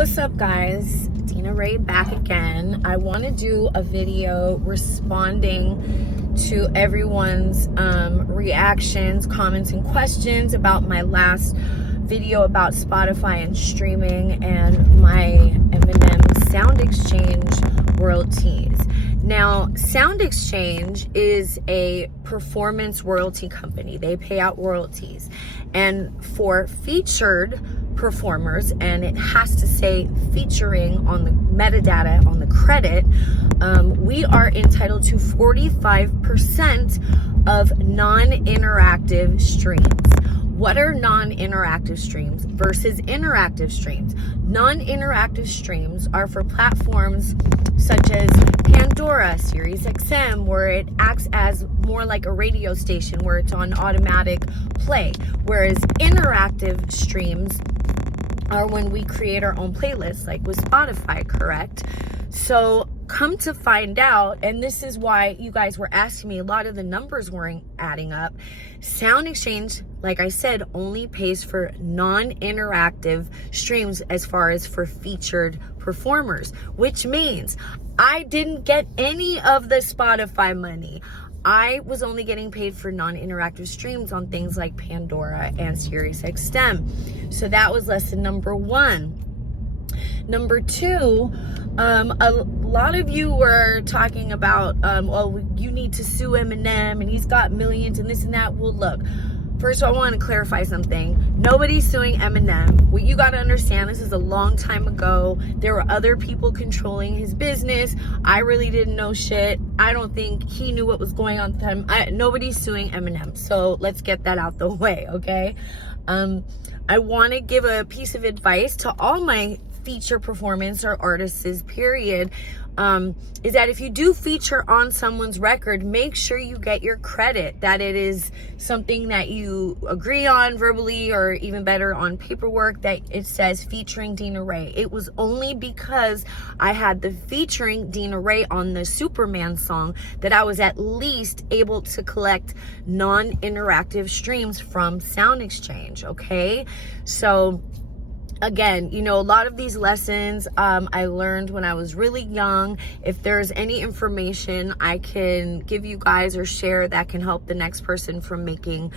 What's up, guys? Dina Rae back again. I want to do a video responding to everyone's reactions, comments, and questions about my last video about Spotify and streaming and my Eminem Sound Exchange royalties. Now, Sound Exchange is a performance royalty company. They pay out royalties. And for featured performers, and it has to say featuring on the metadata on the credit, we are entitled to 45% of non-interactive streams. What are non-interactive streams versus interactive streams? Non-interactive streams are for platforms such as Pandora, Sirius XM, where it acts as more like a radio station where it's on automatic play. Whereas interactive streams are when we create our own playlists, like with Spotify, correct? So come to find out, and this is why you guys were asking me, a lot of the numbers weren't adding up. Sound Exchange, like I said, only pays for non-interactive streams as far as for featured performers, which means I didn't get any of the Spotify money. I was only getting paid for non-interactive streams on things like Pandora and Sirius XM. So that was lesson number one. Number two, a lot of you were talking about, well, you need to sue Eminem and he's got millions and this and that. Well, look, first of all, I want to clarify something. Nobody's suing Eminem. What you got to understand, this is a long time ago. There were other people controlling his business. I really didn't know shit. I don't think he knew what was going on at the time. Nobody's suing Eminem. So let's get that out the way, okay? I want to give a piece of advice to all my feature performance or artists, period, is that if you do feature on someone's record, make sure you get your credit, that it is something that you agree on verbally, or even better on paperwork, that it says featuring Dina Rae. It was only because I had the featuring Dina Rae on the Superman song that I was at least able to collect non-interactive streams from Sound Exchange, okay? So again, you know, a lot of these lessons I learned when I was really young. If there's any information I can give you guys or share that can help the next person from making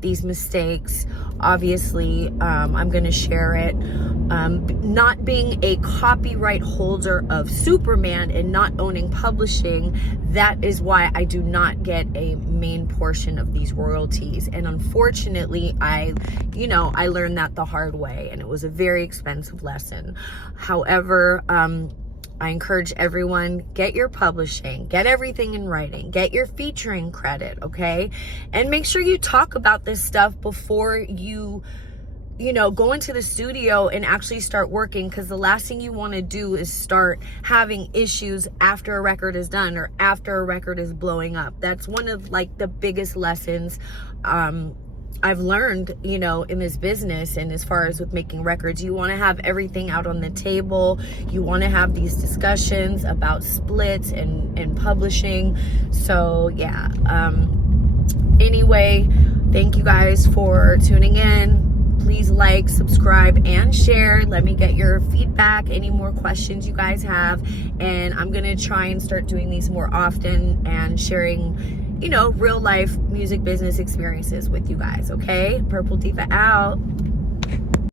these mistakes, obviously I'm going to share it. Not being a copyright holder of Superman and not owning publishing, that is why I do not get a main portion of these royalties. And unfortunately, I learned that the hard way, and it was a very expensive lesson. However, I encourage everyone, get your publishing, get everything in writing, get your featuring credit, okay? And make sure you talk about this stuff before you go into the studio and actually start working, because the last thing you want to do is start having issues after a record is done or after a record is blowing up. That's one of like the biggest lessons I've learned, in this business. And as far as with making records, you want to have everything out on the table. You want to have these discussions about splits and publishing. So yeah, anyway, thank you guys for tuning in. Please like, subscribe, and share. Let me get your feedback, any more questions you guys have. And I'm going to try and start doing these more often and sharing, real life music business experiences with you guys, okay? Purple Diva out.